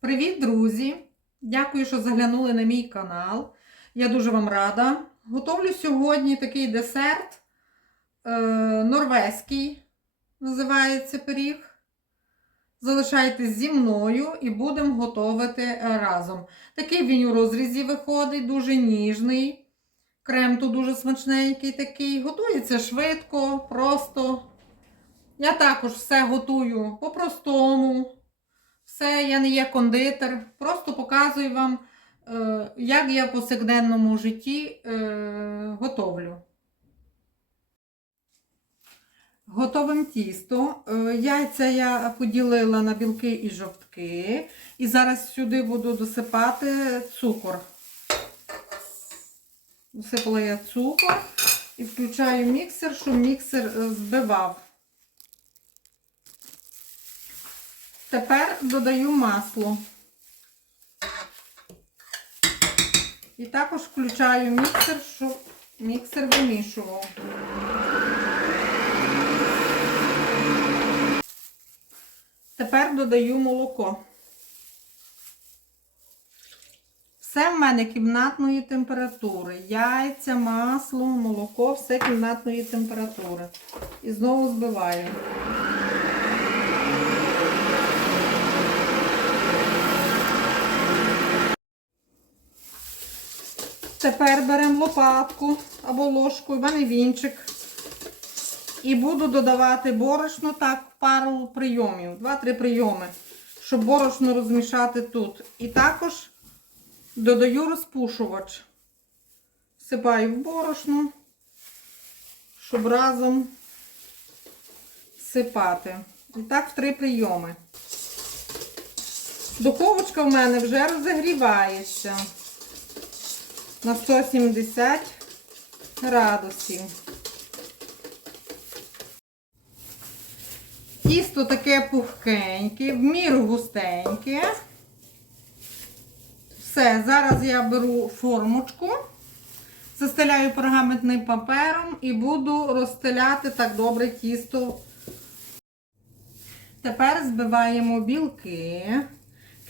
Привіт, друзі! Дякую, що заглянули на мій канал. Я дуже вам рада. Готовлю сьогодні такий десерт е, норвезький, називається пиріг. Залишайтесь зі мною і будемо готувати е, разом. Такий він у розрізі виходить, дуже ніжний. Крем тут дуже смачненький такий. Готується швидко, просто. Я також все готую по-простому. Все, я не є кондитер. Просто показую вам, е, як я в повсякденному житті е, готовлю. Готовим тісто. Е, Яйця я поділила на білки і жовтки. І зараз сюди буду досипати цукор. Досипала я цукор і включаю міксер, щоб міксер збивав. Тепер додаю масло. І також включаю міксер, щоб міксер вимішував. Тепер додаю молоко. Все в мене кімнатної температури. Яйця, масло, молоко, все кімнатної температури. І знову збиваю. Тепер беремо лопатку або ложку, в мене вінчик. І буду додавати борошно так пару прийомів, 2-3 прийоми, щоб борошно розмішати тут. І також додаю розпушувач. Всипаю в борошно, щоб разом всипати. І так в три прийоми. Духовочка в мене вже розігрівається на 170 градусів. Тісто таке пухкеньке, в міру густеньке. Все, зараз я беру формочку, застеляю пергаментним папером і буду розстеляти так добре тісто. Тепер збиваємо білки.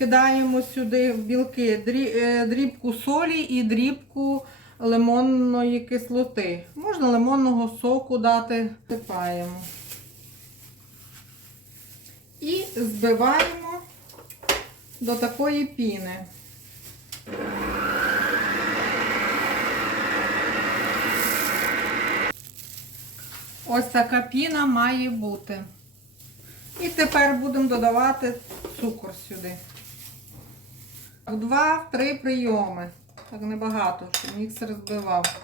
Кидаємо сюди в білки е, дрібку солі і дрібку лимонної кислоти. Можна лимонного соку дати, сипаємо. І збиваємо до такої піни. Ось така піна має бути. І тепер будемо додавати цукор сюди. Два-три прийоми. Так небагато, щоб міксер збивав.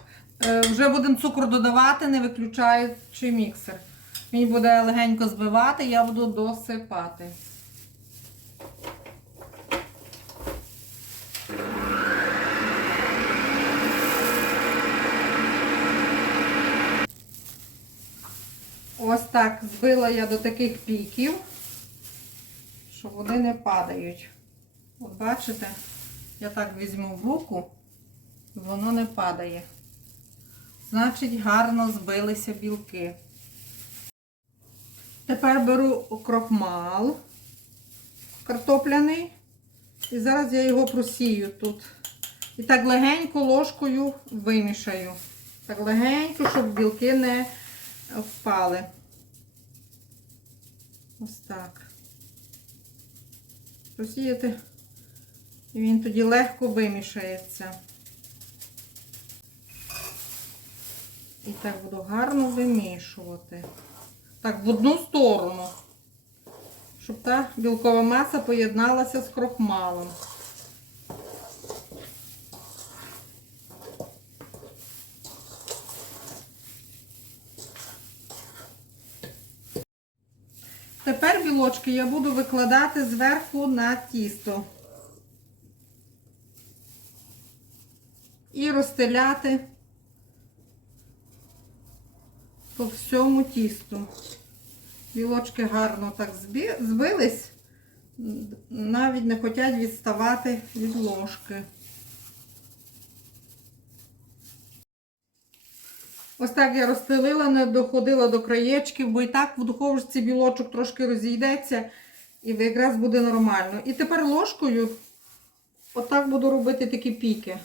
Е, вже будемо цукор додавати, не виключаючи міксер. Він буде легенько збивати, я буду досипати. Ось так збила я до таких піків, що вони не падають. От бачите, я так візьму в руку, воно не падає. Значить, гарно збилися білки. Тепер беру крохмал картопляний. І зараз я його просію тут. І так легенько ложкою вимішаю. Так легенько, щоб білки не впали. Ось так. Просіяти. І він тоді легко вимішається. І так буду гарно вимішувати. Так, в одну сторону, щоб та білкова маса поєдналася з крохмалом. Тепер білочки я буду викладати зверху на тісто. І розстеляти по всьому тісту. Білочки гарно так збились, навіть не хочуть відставати від ложки. Ось так я розстелила, не доходила до краєчків, бо і так в духовочці білочок трошки розійдеться І якраз буде нормально. І тепер ложкою отак буду робити такі піки.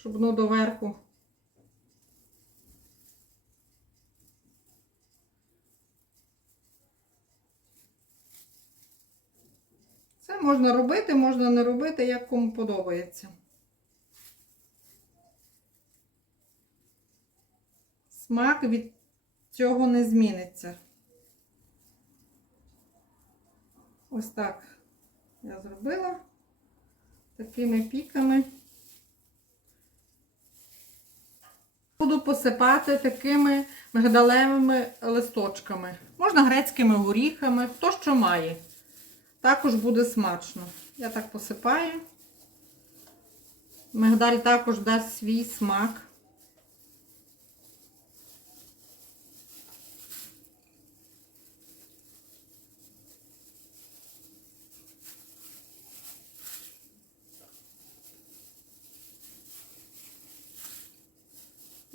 Щоб воно доверху. Це можна робити, можна не робити, як кому подобається. Смак від цього не зміниться. Ось так я зробила такими піками. Буду посипати такими мигдалевими листочками. Можна грецькими горіхами, хто що має. Також буде смачно. Я так посипаю. Мигдаль також дасть свій смак.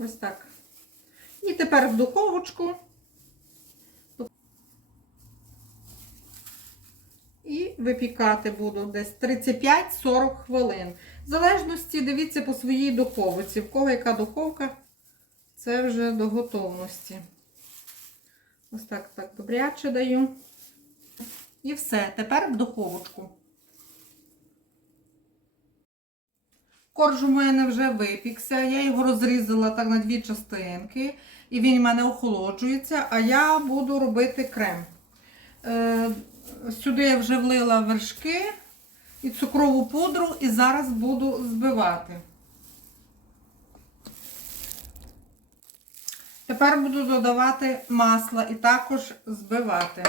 Ось так. І тепер в духовочку. І випікати буду десь 35-40 хвилин. В залежності, дивіться по своїй духовці. В кого яка духовка, це вже до готовності. Ось так, так добряче даю. І все, тепер в духовочку. Корж у мене вже випікся, я його розрізала так на дві частинки, і він в мене охолоджується, а я буду робити крем. Е, Сюди я вже влила вершки і цукрову пудру, і зараз буду збивати. Тепер буду додавати масло і також збивати.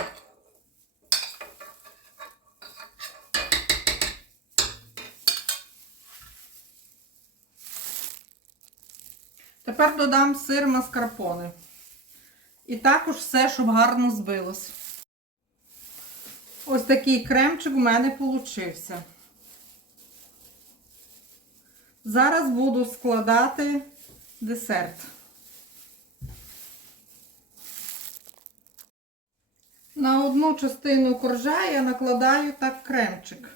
Тепер додам сир маскарпоне. І також все, щоб гарно збилось. Ось такий кремчик у мене получився. Зараз буду складати десерт. На одну частину коржа я накладаю так кремчик.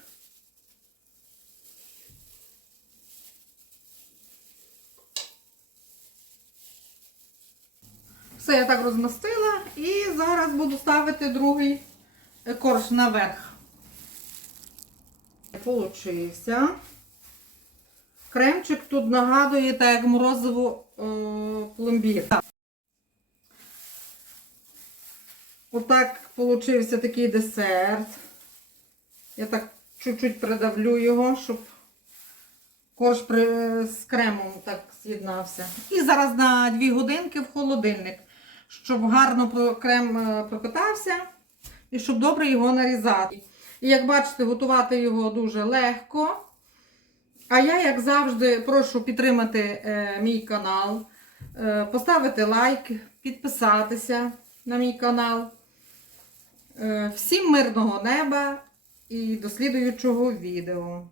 Все я так розмастила і зараз буду ставити другий корж наверх. Получився. Кремчик тут нагадує так як морозиво е, пломбір. Отак получився такий десерт. Я так чуть-чуть придавлю його, щоб корж з кремом так з'єднався. І зараз на 2 годинки в холодильник, щоб гарно крем е, пропитався і щоб добре його нарізати. І як бачите, готувати його дуже легко. А я, як завжди, прошу підтримати е, мій канал, е, поставити лайк, підписатися на мій канал. Е, всім мирного неба і до слідуючого відео.